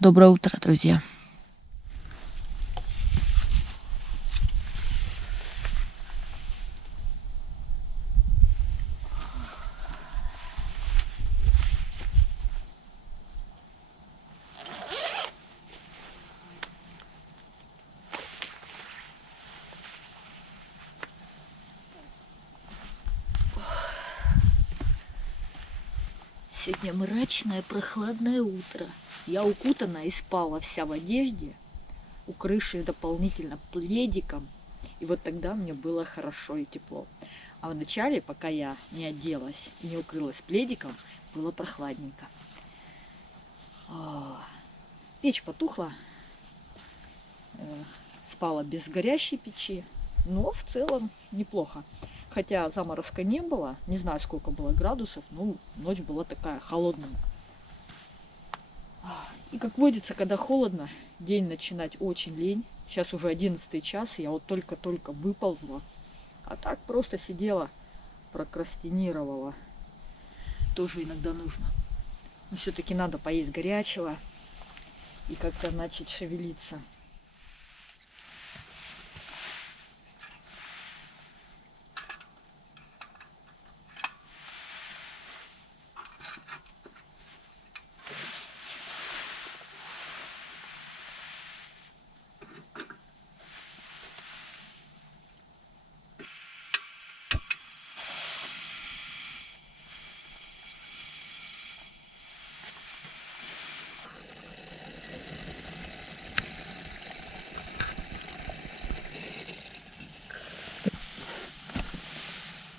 Доброе утро, друзья. Сегодня мрачное, прохладное утро. Я укутана и спала вся в одежде, укрывшись дополнительно пледиком. И вот тогда мне было хорошо и тепло. А вначале, пока я не оделась и не укрылась пледиком, было прохладненько. Печь потухла. Спала без горящей печи. Но в целом неплохо. Хотя заморозка не было, не знаю, сколько было градусов, но ночь была такая холодная. И как водится, когда холодно, день начинать очень лень. Сейчас уже 11 час, я вот только-только выползла. А так просто сидела, прокрастинировала. Тоже иногда нужно. Но все-таки надо поесть горячего и как-то начать шевелиться.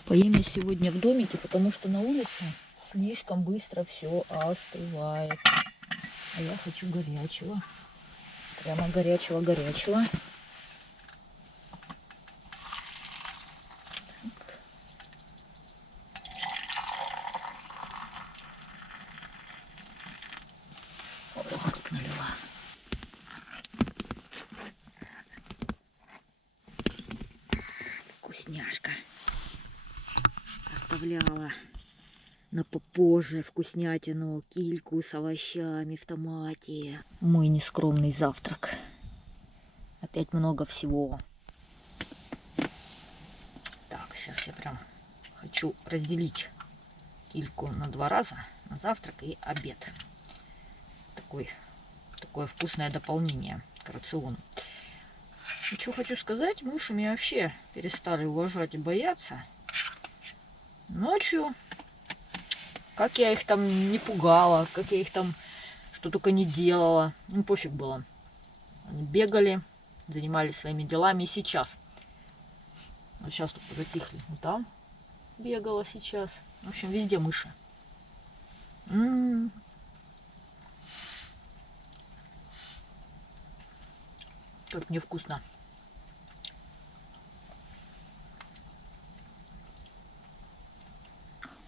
Поем я сегодня в домике, потому что на улице слишком быстро все остывает. А я хочу горячего. Прямо горячего-горячего. Ой, как налила. Вкусняшка. Оставляла на попозже вкуснятину, кильку с овощами в томате. Мой нескромный завтрак. Опять много всего. Так, сейчас я прям хочу разделить кильку на 2 раза. На завтрак и обед. Такое вкусное дополнение к рациону. И что хочу сказать, мыши меня вообще перестали уважать и бояться. Ночью, как я их там не пугала, как я их там что только не делала, ну пофиг было. Они бегали, занимались своими делами. И сейчас, вот сейчас только затихли, вот там бегала сейчас. В общем, везде мыши. Как мне вкусно.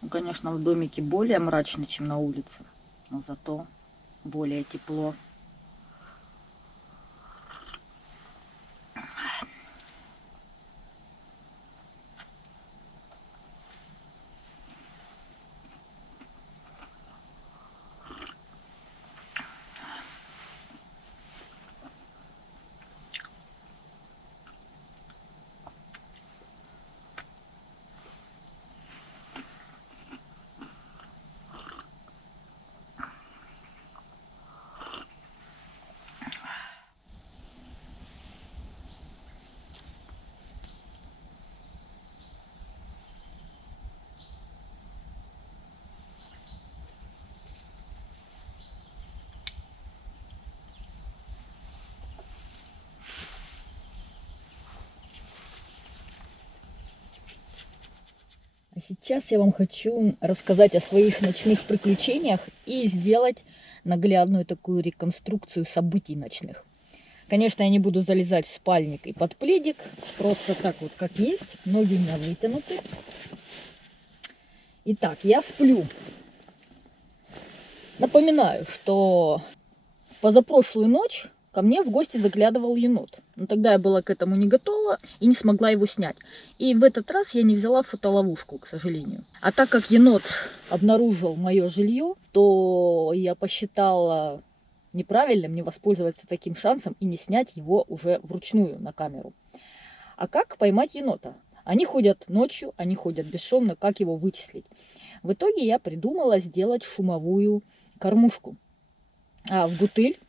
Ну, конечно, в домике более мрачно, чем на улице, но зато более тепло. А сейчас я вам хочу рассказать о своих ночных приключениях и сделать наглядную такую реконструкцию событий ночных. Конечно, я не буду залезать в спальник и под пледик, просто так вот как есть, ноги у меня вытянуты. Итак, я сплю. Напоминаю, что в позапрошлую ночь ко мне в гости заглядывал енот. Но тогда я была к этому не готова и не смогла его снять. И в этот раз я не взяла фотоловушку, к сожалению. А так как енот обнаружил мое жилье, то я посчитала неправильно мне воспользоваться таким шансом и не снять его уже вручную на камеру. А как поймать енота? Они ходят ночью, они ходят бесшумно, как его вычислить? В итоге я придумала сделать шумовую кормушку в бутыль.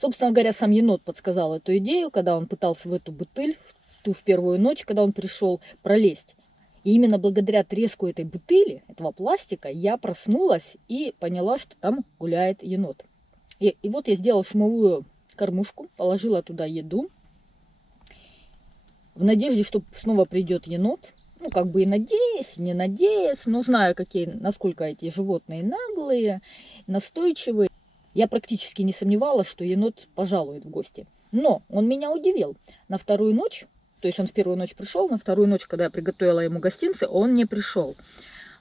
Собственно говоря, сам енот подсказал эту идею, когда он пытался в эту бутыль, в первую ночь, когда он пришел, пролезть. И именно благодаря треску этой бутыли, этого пластика, я проснулась и поняла, что там гуляет енот. И вот я сделала шумовую кормушку, положила туда еду, в надежде, что снова придет енот. Ну, как бы и надеясь, не надеясь, но зная, насколько эти животные наглые, настойчивые, я практически не сомневалась, что енот пожалует в гости. Но он меня удивил. На вторую ночь, то есть он в первую ночь пришел, на вторую ночь, когда я приготовила ему гостинцы, он не пришел.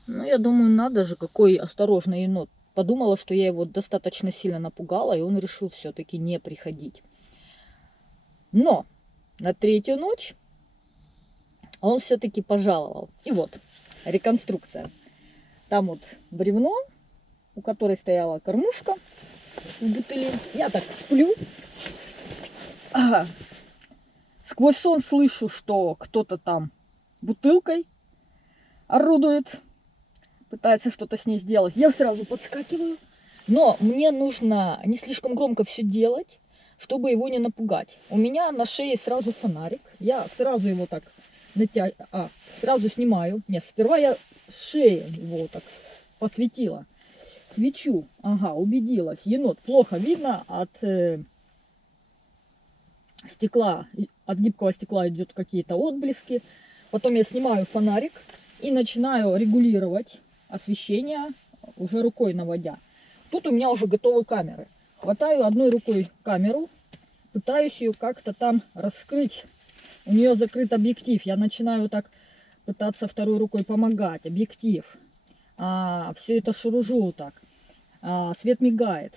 Ну, я думаю, надо же, какой осторожный енот. Подумала, что я его достаточно сильно напугала, и он решил все-таки не приходить. Но на третью ночь он все-таки пожаловал. И вот, реконструкция. Там вот бревно, у которой стояла кормушка в бутыле. Я так сплю. Ага. Сквозь сон слышу, что кто-то там бутылкой орудует, пытается что-то с ней сделать. Я сразу подскакиваю. Но мне нужно не слишком громко все делать, чтобы его не напугать. У меня на шее сразу фонарик. Я сразу его так сразу снимаю. Нет, сперва я с шеи его так посветила. Свечу. Ага, убедилась. Енот плохо видно от стекла. От гибкого стекла идут какие-то отблески. Потом я снимаю фонарик и начинаю регулировать освещение, уже рукой наводя. Тут у меня уже готовы камеры. Хватаю одной рукой камеру, пытаюсь ее как-то там раскрыть. У нее закрыт объектив. Я начинаю так пытаться второй рукой помогать. Объектив. Все это шуружу так. Свет мигает.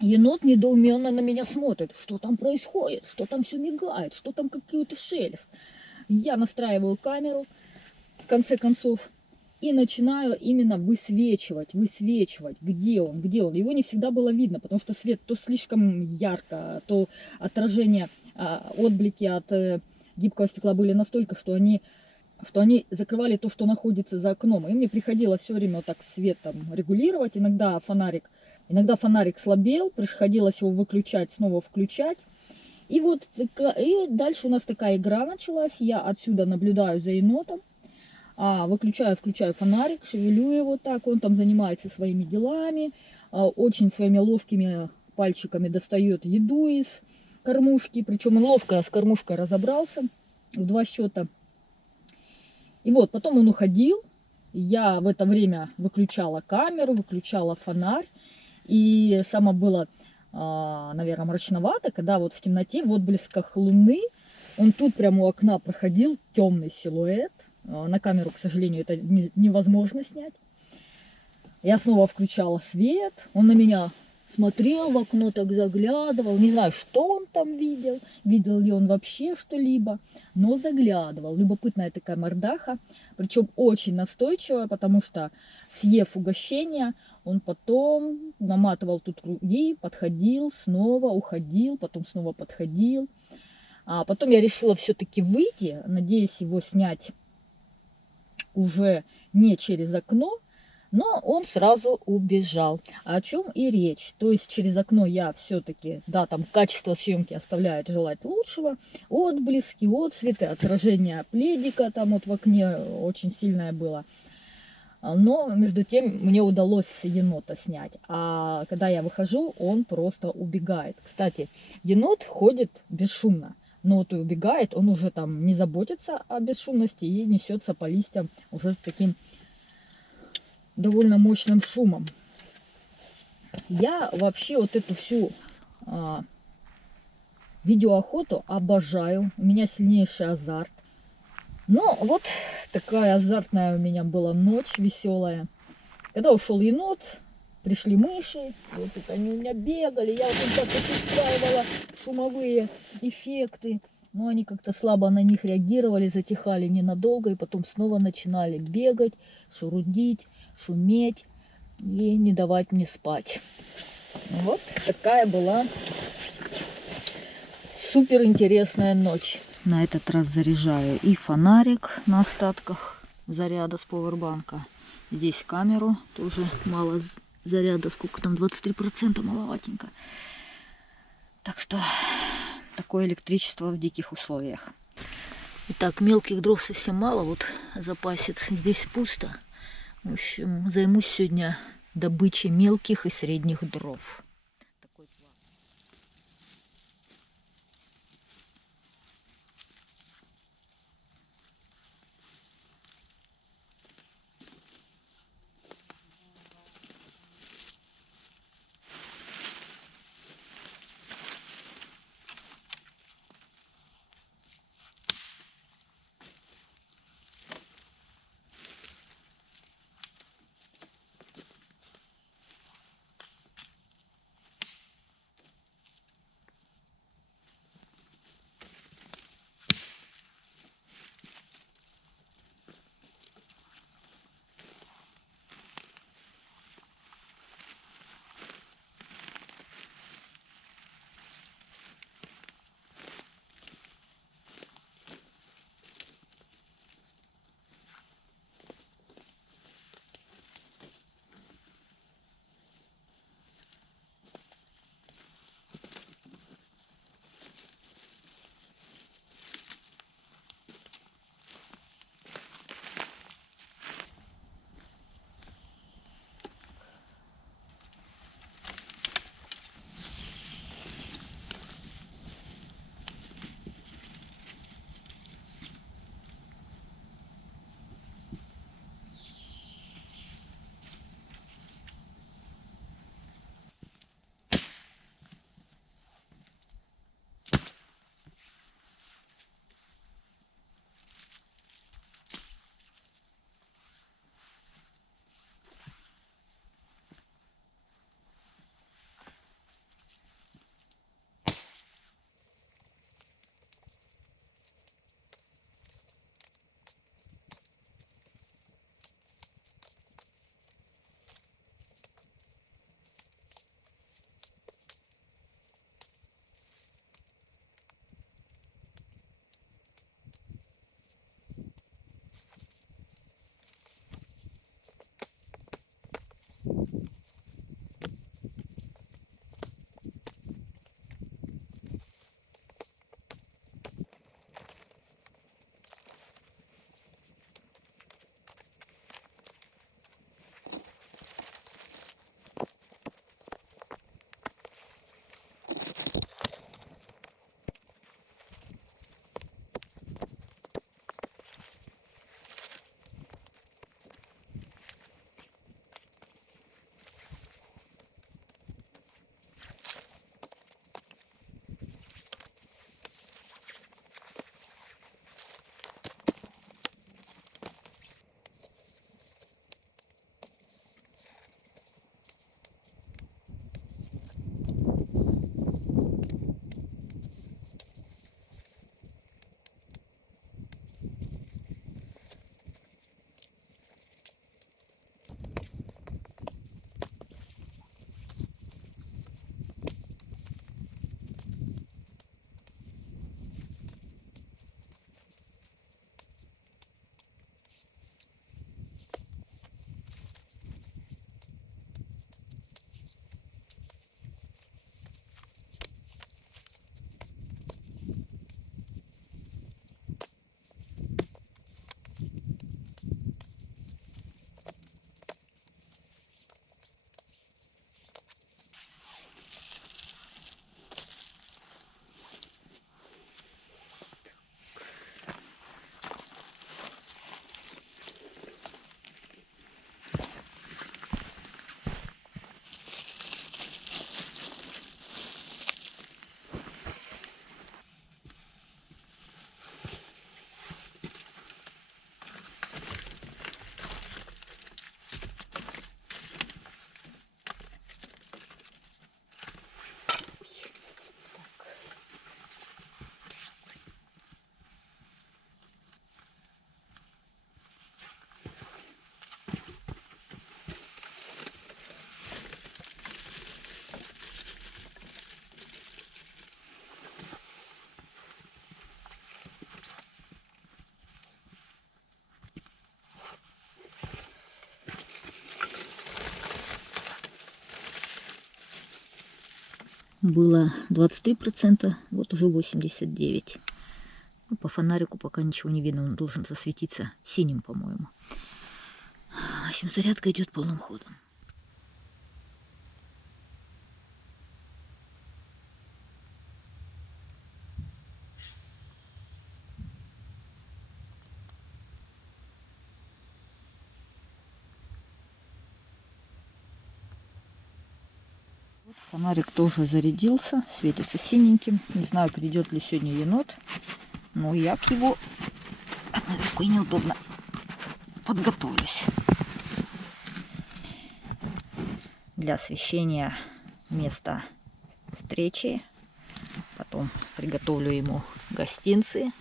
Енот недоуменно на меня смотрит. Что там происходит? Что там все мигает? Что там какой-то шелест? Я настраиваю камеру, в конце концов, и начинаю именно высвечивать, где он. Его не всегда было видно, потому что свет то слишком ярко, то отражение, отблики от гибкого стекла были настолько, что они закрывали то, что находится за окном. И мне приходилось все время вот так свет там регулировать. Иногда фонарик слабел, приходилось его выключать, снова включать. И вот и дальше у нас такая игра началась. Я отсюда наблюдаю за енотом. Включаю фонарик, шевелю его так. Он там занимается своими делами. Очень своими ловкими пальчиками достает еду из кормушки. Причем он ловко с кормушкой разобрался в 2 счета. И вот потом он уходил. Я в это время выключала камеру, выключала фонарь. И само было, наверное, мрачновато, когда вот в темноте, в отблесках луны, он тут прямо у окна проходил, темный силуэт. На камеру, к сожалению, это невозможно снять. Я снова включала свет. Он на меня смотрел в окно, так заглядывал. Не знаю, что он там видел. Видел ли он вообще что-либо. Но заглядывал. Любопытная такая мордаха. Причем очень настойчивая, потому что, съев угощение, он потом наматывал тут круги, подходил, снова уходил, потом снова подходил. А потом я решила все-таки выйти, надеясь его снять уже не через окно, но он сразу убежал. О чем и речь. То есть через окно я все-таки, да, там качество съемки оставляет желать лучшего. Отблески, отцветы, отражение пледика там вот в окне очень сильное было. Но между тем мне удалось енота снять. А когда я выхожу, он просто убегает. Кстати, енот ходит бесшумно. Но вот и убегает, он уже там не заботится о бесшумности и несется по листьям уже с таким довольно мощным шумом. Я вообще вот эту всю видеоохоту обожаю. У меня сильнейший азарт. Но вот такая азартная у меня была ночь веселая. Когда ушел енот, пришли мыши. Вот тут они у меня бегали. Я вот так вот устраивала шумовые эффекты. Но они как-то слабо на них реагировали, затихали ненадолго. И потом снова начинали бегать, шурудить, шуметь и не давать мне спать. Вот такая была супер интересная ночь. На этот раз заряжаю и фонарик на остатках заряда с пауэрбанка. Здесь камеру, тоже мало заряда, сколько там, 23%, маловатенько. Так что такое электричество в диких условиях. Итак, мелких дров совсем мало, вот запасец здесь пусто. В общем, займусь сегодня добычей мелких и средних дров. Такой план. было 23%, вот уже 89%. Ну, по фонарику пока ничего не видно, он должен засветиться синим, по-моему. В общем, зарядка идет полным ходом. Фонарик тоже зарядился, светится синеньким. Не знаю, придет ли сегодня енот, но я к его одной рукой неудобно подготовлюсь. Для освещения места встречи. Потом приготовлю ему гостинцы.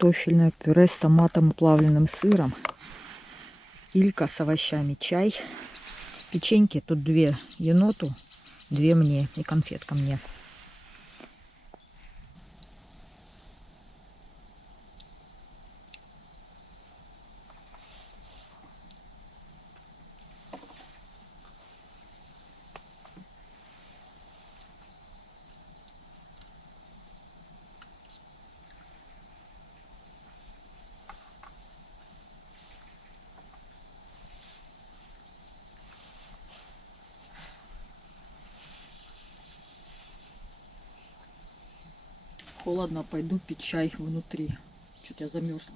Картофельное пюре с томатом и плавленным сыром. Килька с овощами, чай. Печеньки тут 2 еноту, 2 мне и конфетка мне. Холодно, пойду пить чай внутри. Что-то я замерзла.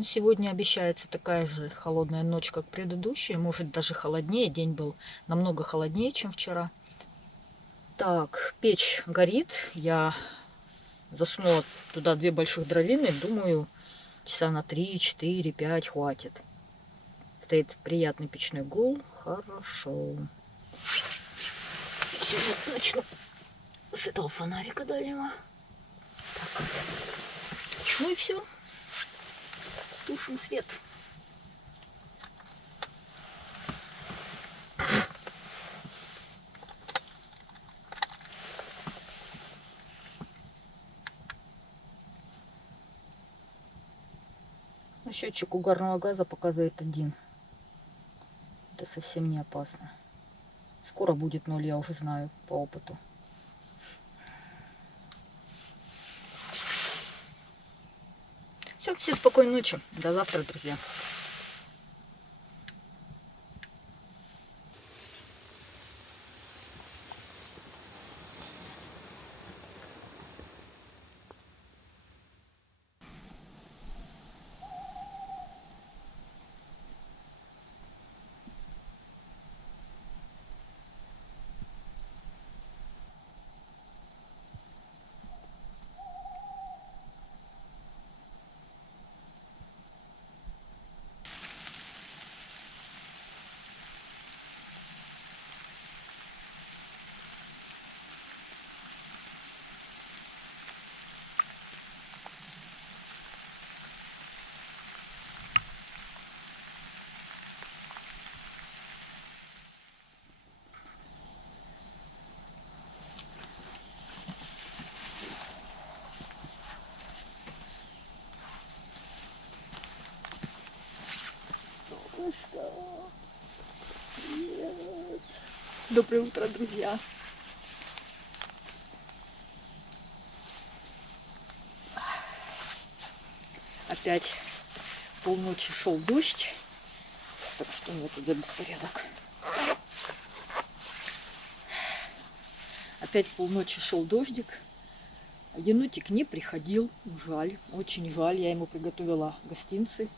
Но сегодня обещается такая же холодная ночь, как предыдущая. Может, даже холоднее. День был намного холоднее, чем вчера. Так, печь горит. Я засунула туда 2 больших дровины. Думаю, часа на 3, 4, 5 хватит. Стоит приятный печной гул. Хорошо. Сейчас начну с этого фонарика дальнего. Так. Ну и все. Тушим свет. Счетчик угарного газа показывает 1. Это совсем не опасно. Скоро будет 0, я уже знаю по опыту. Все, всем спокойной ночи. До завтра, друзья. Доброе утро, друзья. Опять полночи шел дождь, так что у меня тут беспорядок. Опять полночи шел дождик. Енотик не приходил. Жаль, очень жаль. Я ему приготовила гостинцы.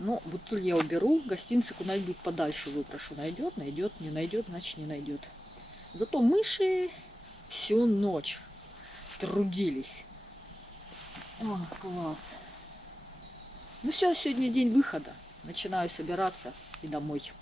Но бутыль я уберу, гостинцы куда-нибудь подальше выброшу. Найдет, найдет, не найдет, значит не найдет. Зато мыши всю ночь трудились. О, класс. Ну все, сегодня день выхода. Начинаю собираться и домой.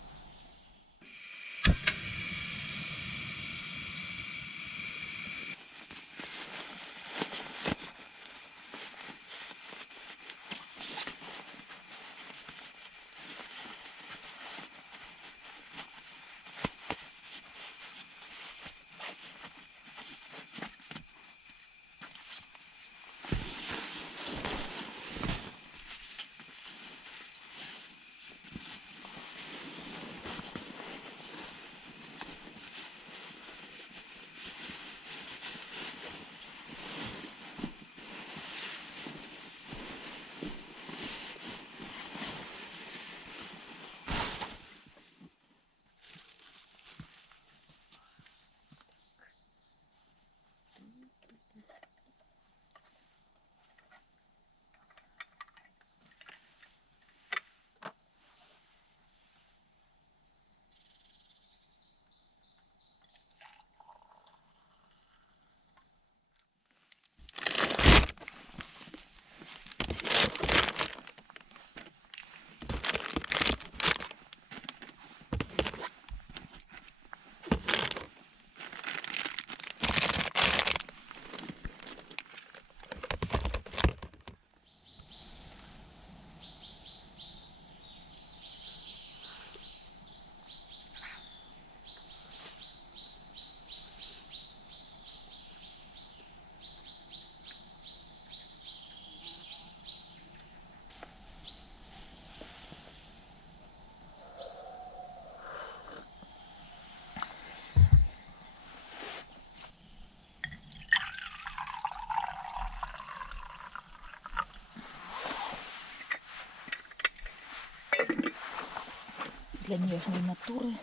Для нежной натуры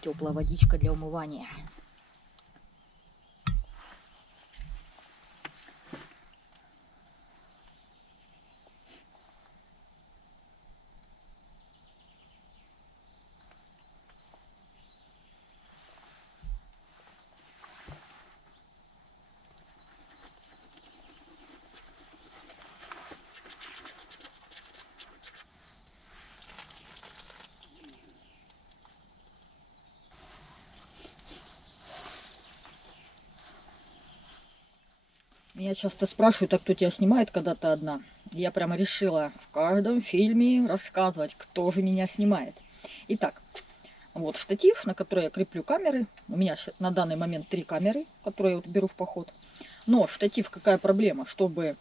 теплая водичка для умывания. Меня часто спрашивают, а кто тебя снимает, когда ты одна? Я прямо решила в каждом фильме рассказывать, кто же меня снимает. Итак, вот штатив, на который я креплю камеры. У меня на данный момент 3 камеры, которые я вот беру в поход. Но штатив, какая проблема? Чтобы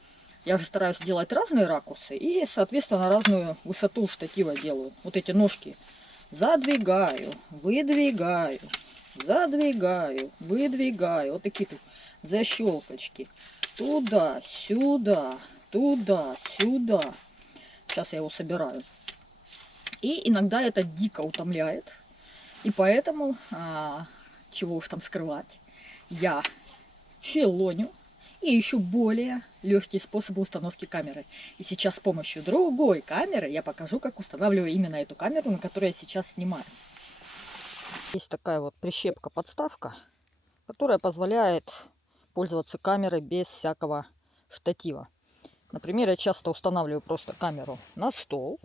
я же стараюсь делать разные ракурсы и, соответственно, разную высоту штатива делаю. Вот эти ножки задвигаю, выдвигаю, задвигаю, выдвигаю. Вот такие тут защелкочки. Туда, сюда, туда, сюда. Сейчас я его собираю. И иногда это дико утомляет. И поэтому, чего уж там скрывать, я филоню и ищу более легкие способы установки камеры. И сейчас с помощью другой камеры я покажу, как устанавливаю именно эту камеру, на которой я сейчас снимаю. Есть такая вот прищепка-подставка, которая позволяет пользоваться камерой без всякого штатива. Например, я часто устанавливаю просто камеру на стол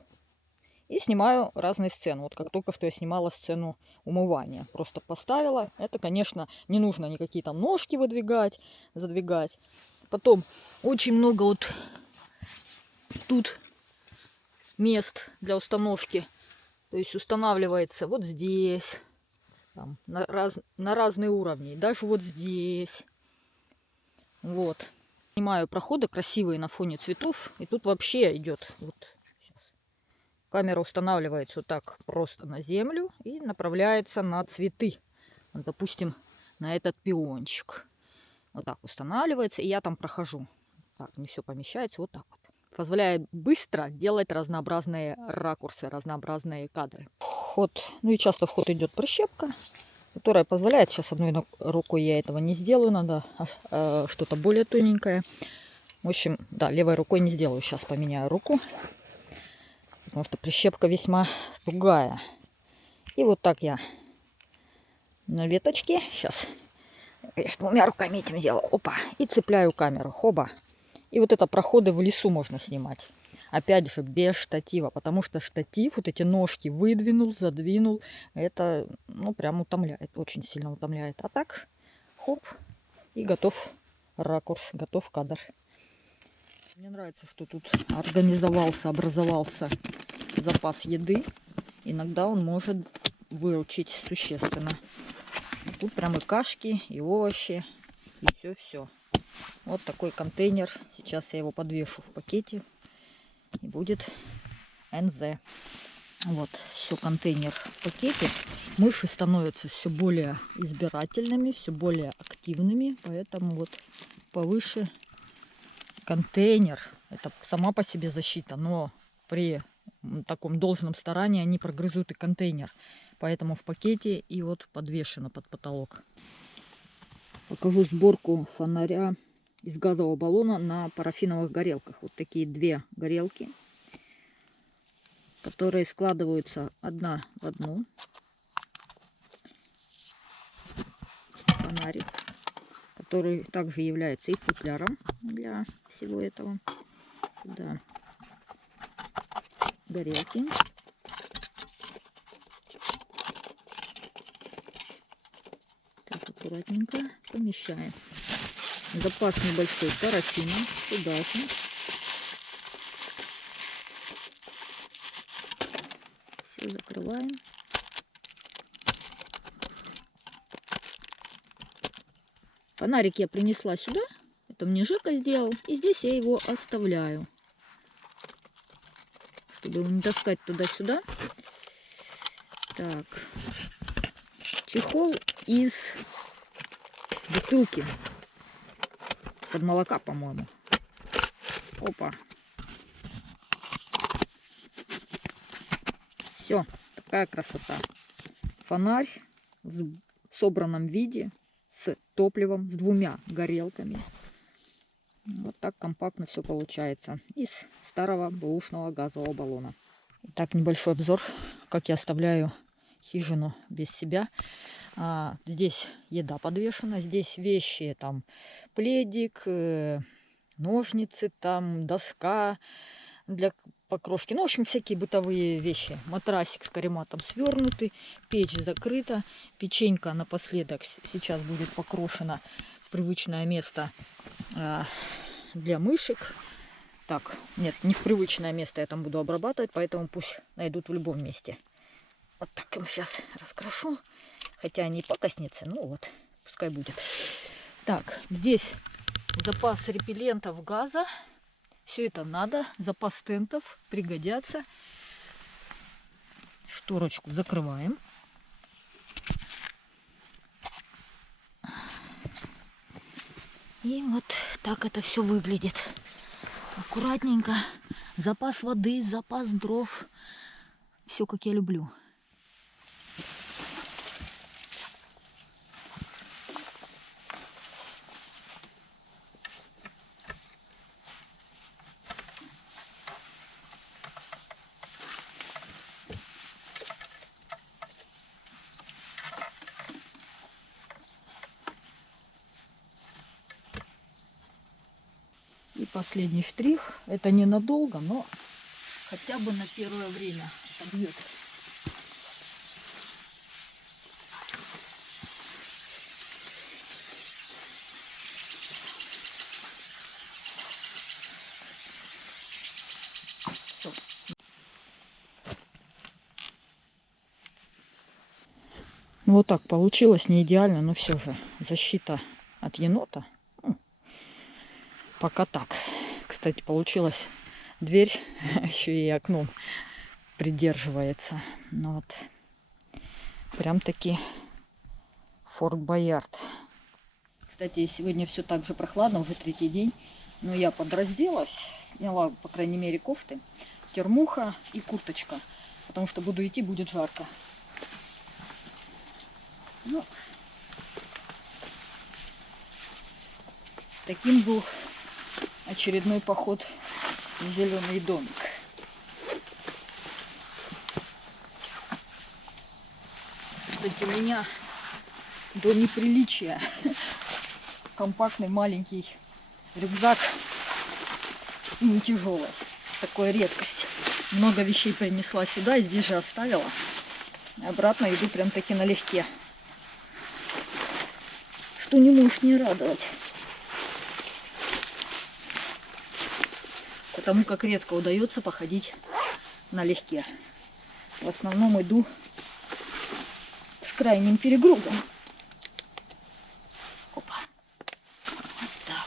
и снимаю разные сцены. Вот как только что я снимала сцену умывания. Просто поставила. Это, конечно, не нужно никакие там ножки выдвигать, задвигать. Потом очень много вот тут мест для установки. То есть устанавливается вот здесь, там, на разные уровни. Даже вот здесь. Вот. Снимаю проходы красивые на фоне цветов. И тут вообще идет вот. Камера устанавливается вот так просто на землю и направляется на цветы. Вот, допустим, на этот пиончик. Вот так устанавливается, и я там прохожу. Так, не все помещается, вот так вот. Позволяет быстро делать разнообразные ракурсы, разнообразные кадры. Вход, ну и часто в ход идет прищепка, которая позволяет, сейчас одной рукой я этого не сделаю, надо что-то более тоненькое. В общем, да, левой рукой не сделаю, сейчас поменяю руку. Потому что прищепка весьма тугая. И вот так я на веточке. Сейчас, конечно, двумя руками этим делаю. Опа. И цепляю камеру. Хоба. И вот это проходы в лесу можно снимать. Опять же, без штатива. Потому что штатив, вот эти ножки выдвинул, задвинул. Это, ну, прям утомляет. Очень сильно утомляет. А так, хоп. И готов ракурс, готов кадр. Мне нравится, что тут организовался, образовался запас еды. Иногда он может выручить существенно. Тут прям и кашки, и овощи, и все-все. Вот такой контейнер. Сейчас я его подвешу в пакете. И будет НЗ. Вот, все, контейнер в пакете. Мыши становятся все более избирательными, все более активными. Поэтому вот повыше контейнер. Это сама по себе защита, но при таком должном старании они прогрызут и контейнер. Поэтому в пакете и вот подвешено под потолок. Покажу сборку фонаря из газового баллона на парафиновых горелках. Вот такие 2 горелки, которые складываются одна в одну. Фонарик, который также является и футляром для всего этого. Сюда горелки. Так, аккуратненько помещаем. Запас небольшой парафина. Сюда же. Все закрываем. Фонарик я принесла сюда. Это мне Жека сделал. И здесь я его оставляю. Чтобы его не таскать туда-сюда. Так. Чехол из бутылки. Под молока, по-моему. Опа. Все. Такая красота. Фонарь в собранном виде. С топливом. С 2 горелками. Вот так компактно все получается. Из старого бэушного газового баллона. Итак, небольшой обзор, как я оставляю хижину без себя. Здесь еда подвешена, здесь вещи, там пледик, ножницы, там доска для покрошки. Ну, в общем, всякие бытовые вещи. Матрасик с карематом свернутый, печь закрыта. Печенька напоследок сейчас будет покрошена в привычное место для мышек. Так, нет, не в привычное место я там буду обрабатывать, поэтому пусть найдут в любом месте. Вот так им сейчас раскрошу. Хотя они покоснятся, ну вот, пускай будет. Так, здесь запас репеллентов, газа. Все это надо. Запас тентов пригодятся. Шторочку закрываем. И вот так это все выглядит. Аккуратненько. Запас воды, запас дров. Все как я люблю. И последний штрих. Это ненадолго, но хотя бы на первое время побьет. Все. Вот так получилось, не идеально, но все же защита от енота. Пока так. Кстати, получилось, дверь еще и окном придерживается. Ну вот. Прям таки Форт Боярд. Кстати, сегодня все так же прохладно, уже третий день. Но я подразделась, сняла, по крайней мере, кофты, термуха и курточка. Потому что буду идти, будет жарко. Ну, таким был очередной поход в зеленый домик. Кстати, у меня до неприличия компактный маленький рюкзак и не тяжелый. Такая редкость. Много вещей принесла сюда, здесь же оставила. Обратно иду прям таки налегке. Что не может не радовать. Потому как редко удается походить налегке. В основном иду с крайним перегрузом. Опа. Вот так.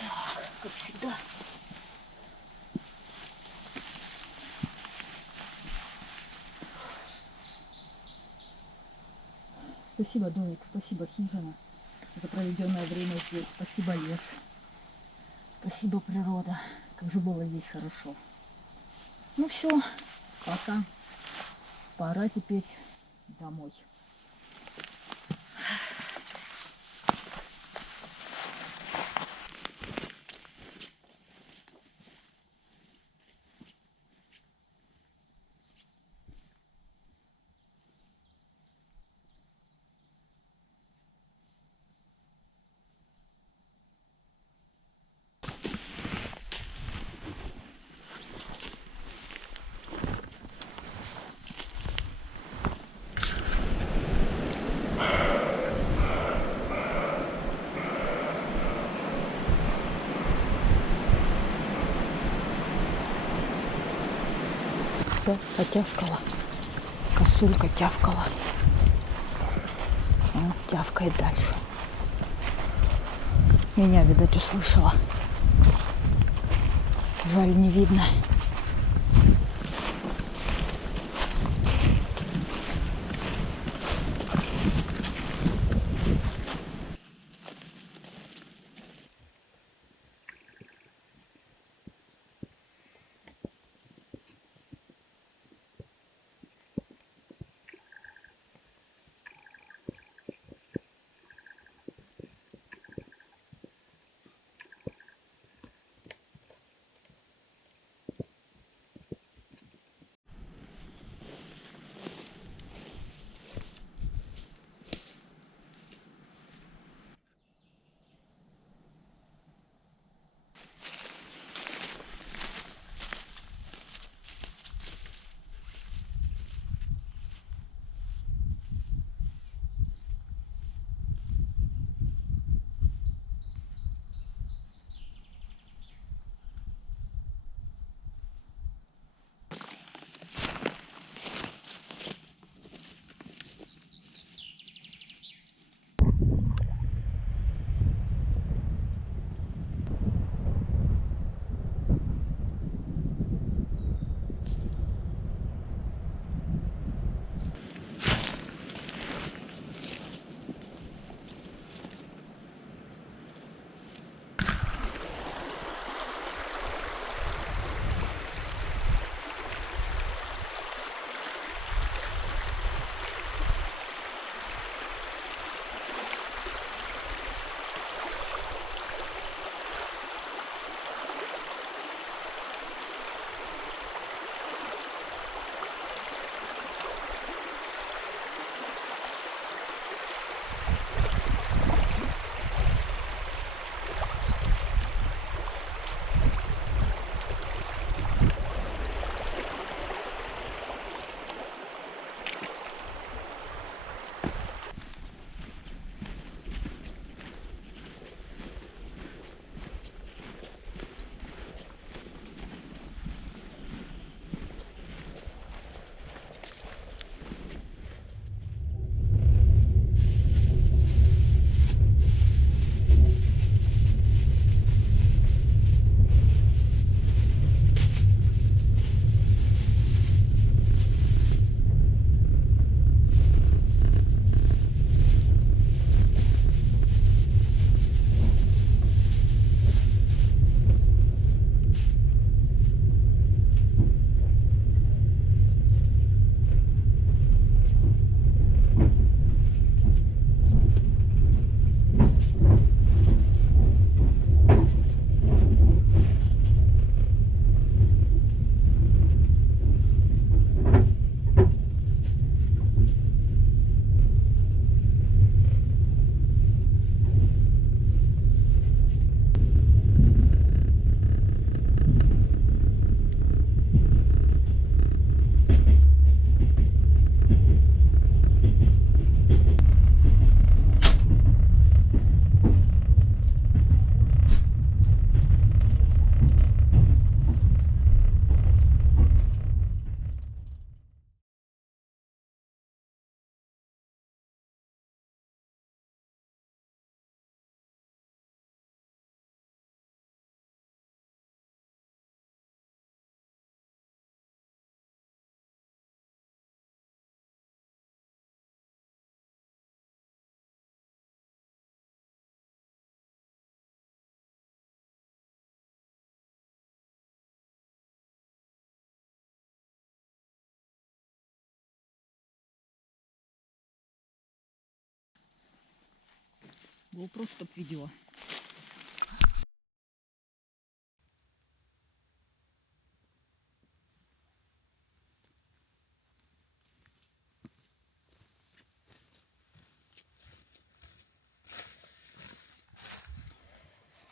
Так, как всегда. Спасибо, домик, спасибо, хижина, за проведенное время здесь. Спасибо, лес. Спасибо, природа. Как же было здесь хорошо. Ну все, пока. Пора теперь домой. Все, потявкала. Косулька тявкала. Вот, тявкает дальше. Меня, видать, услышала. Жаль, не видно. GoPro, стоп видео.